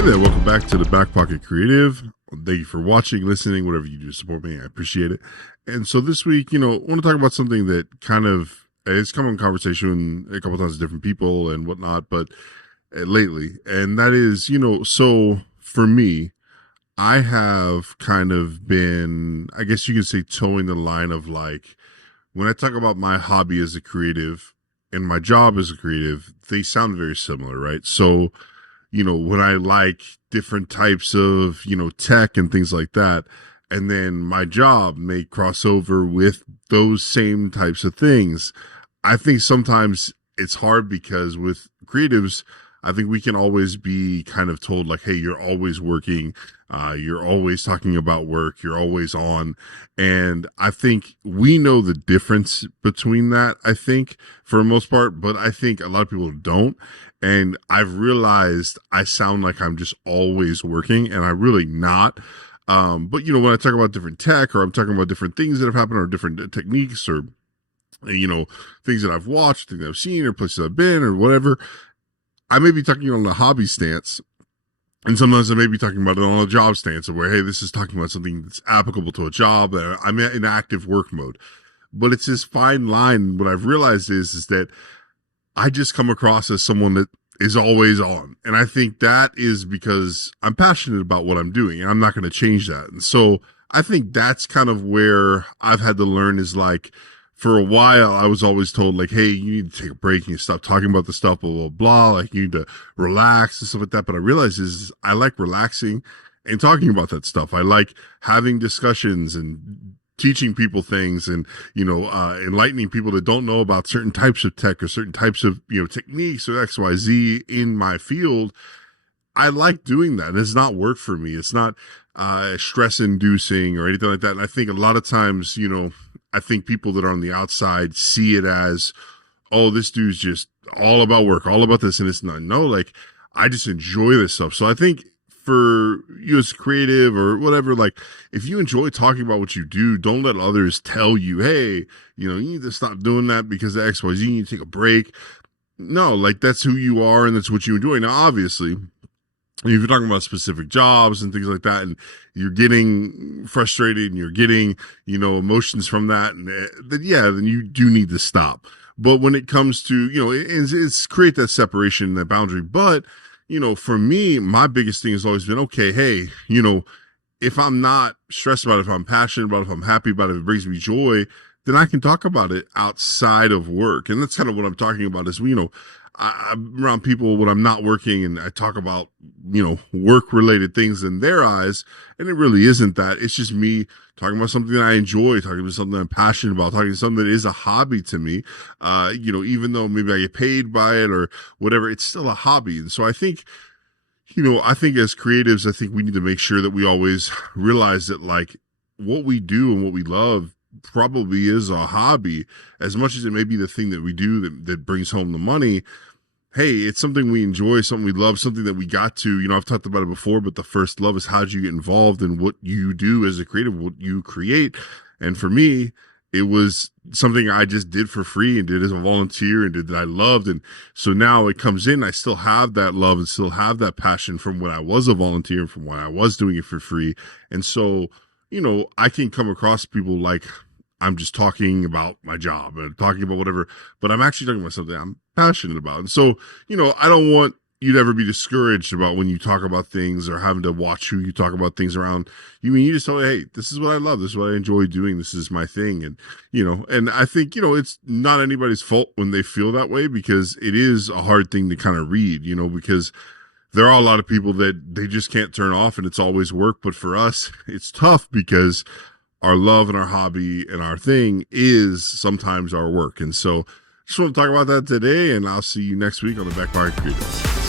Hey there, welcome back to the Back Pocket Creative. Thank you for watching, listening, whatever you do to support me. I appreciate it. And so this week, I want to talk about something that kind of has come in conversation a couple times with different people and whatnot, but lately, and that is, so for me, I have kind of been, I guess you could say, towing the line of like, when I talk about my hobby as a creative and my job as a creative, they sound very similar, right? So, when I like different types of, tech and things like that, and then my job may cross over with those same types of things, I think sometimes it's hard because with creatives, I think we can always be kind of told like, hey, you're always working, you're always talking about work, you're always on. And I think we know the difference between that, I think, for the most part, but I think a lot of people don't. And I've realized I sound like I'm just always working, and I'm really not. But when I talk about different tech, or I'm talking about different things that have happened, or different techniques, or things that I've watched, things I've seen, or places I've been, or whatever, I may be talking on a hobby stance, and sometimes I may be talking about it on a job stance, where, hey, this is talking about something that's applicable to a job, that I'm in active work mode. But it's this fine line. What I've realized is that I just come across as someone that is always on. And I think that is because I'm passionate about what I'm doing, and I'm not going to change that. And so I think that's kind of where I've had to learn is like, for a while, I was always told like, hey, you need to take a break. You need to stop talking about the stuff, blah, blah, blah. Like you need to relax and stuff like that. But I realized is I like relaxing and talking about that stuff. I like having discussions and teaching people things and, enlightening people that don't know about certain types of tech or certain types of, techniques or XYZ in my field. I like doing that. It's not work for me. It's not stress inducing or anything like that. And I think a lot of times, I think people that are on the outside see it as, oh, this dude's just all about work, all about this. And it's not, no, like I just enjoy this stuff. So I think for you as creative or whatever, like if you enjoy talking about what you do, don't let others tell you, hey, you need to stop doing that because of XYZ, you need to take a break. No, like that's who you are and that's what you enjoy. Now, obviously, if you're talking about specific jobs and things like that, and you're getting frustrated and you're getting, emotions from that, and then you do need to stop. But when it comes to, it's create that separation, that boundary. But, for me, my biggest thing has always been, okay, hey, if I'm not stressed about it, if I'm passionate about it, if I'm happy about it, if it brings me joy, then I can talk about it outside of work. And that's kind of what I'm talking about is, I'm around people when I'm not working and I talk about, work related things in their eyes. And it really isn't that. It's just me talking about something that I enjoy, talking about something I'm passionate about, talking about something that is a hobby to me. Even though maybe I get paid by it or whatever, it's still a hobby. And so I think, as creatives, I think we need to make sure that we always realize that like what we do and what we love probably is a hobby as much as it may be the thing that we do that brings home the money. Hey, it's something we enjoy, something we love, something that we got to, I've talked about it before, but the first love is how do you get involved in what you do as a creative, what you create. And for me, it was something I just did for free and did as a volunteer and did that I loved. And so now it comes in, I still have that love and still have that passion from when I was a volunteer and from when I was doing it for free. And so, I can come across people like I'm just talking about my job and talking about whatever, but I'm actually talking about something I'm passionate about. And so, I don't want you to ever be discouraged about when you talk about things or having to watch who you talk about things around. You just tell me, hey, this is what I love. This is what I enjoy doing. This is my thing. And, and I think, it's not anybody's fault when they feel that way because it is a hard thing to kind of read, because there are a lot of people that they just can't turn off and it's always work. But for us, it's tough because our love and our hobby and our thing is sometimes our work. And so just want to talk about that today, and I'll see you next week on the Back Pocket Creative.